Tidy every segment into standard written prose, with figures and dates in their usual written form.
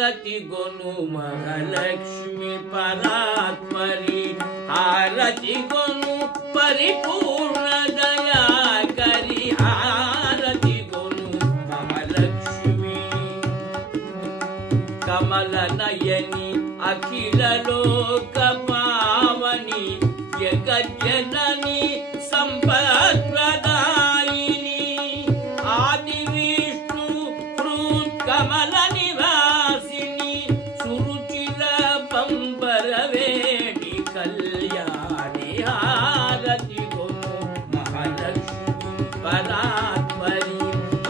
హారతిగొను మహాలక్ష్మి పరాత్పరి హారతిగొను పరిపూర్ణ దయాకరి హారతిగొను మహాలక్ష్మి కమల నయని అఖిల లోక పావని జగజ్జనని సంపత్ప్రదాయిని ఆది విష్ణు కమల నివాసిని సురుచిర పంబరవేణి కళ్యాణి హారతి గొను మహాలక్ష్మి పరాత్పరి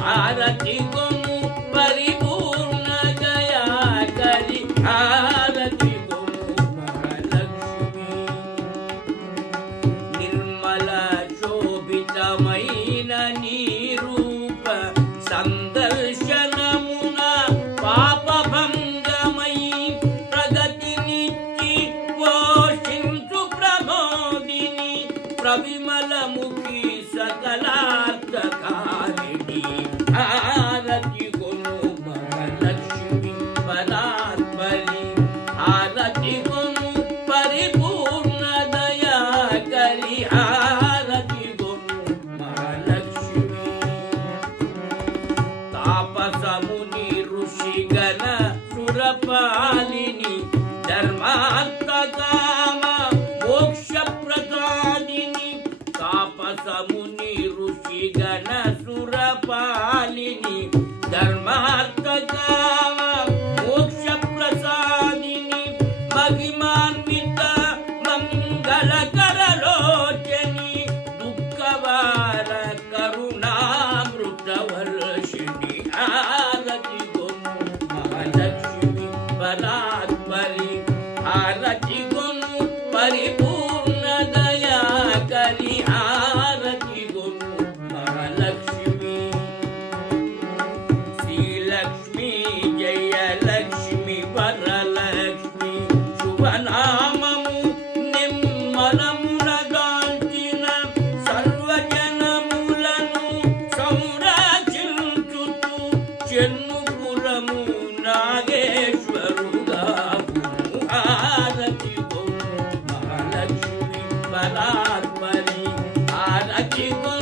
హారతి గొను పరిపూర్ణ దయాకరి హారతి గొను మహాలక్ష్మి నిర్మల శోభితమైన నీ రూప సందర్శనమున పాపభంగమై ప్రగతినిచ్చి పోషించు ప్రమోదిని ప్రవిమలముఖి సకలార్థకారిణి హారతి గొను మహాలక్ష్మి పరాత్పరి హారతి గొను పరిపూర్ణ దయాకరి హారతి గొను మహాలక్ష్మి తాపసముని ఋషిగణ సురపాలిని ధర్మార్థకామ మోక్ష ప్రదాదిని తాపసముని ఋషిగణ సురపాలిని ధర్మార్థకామ మోక్ష ప్రసాదిని మహిమాన్విత మంగళకరలోచని దుఃఖవార కరుణామృతవర్షిణి హారతి గొను మహాలక్ష్మి పరాత్పరి హారతి గొను పరిపూర్ణ దయాకరి హారతి గొను మహాలక్ష్మి శ్రీలక్ష్మి జయలక్ష్మి వరలక్ష్మి శుభనామము నిమ్మలమున గాంచిన సర్వజనములను సంరక్షించుతూ చెన్నుపురము నాగేశ్వరుగా హారతి గొను మహాలక్ష్మి పరాత్పరి హారతి గొను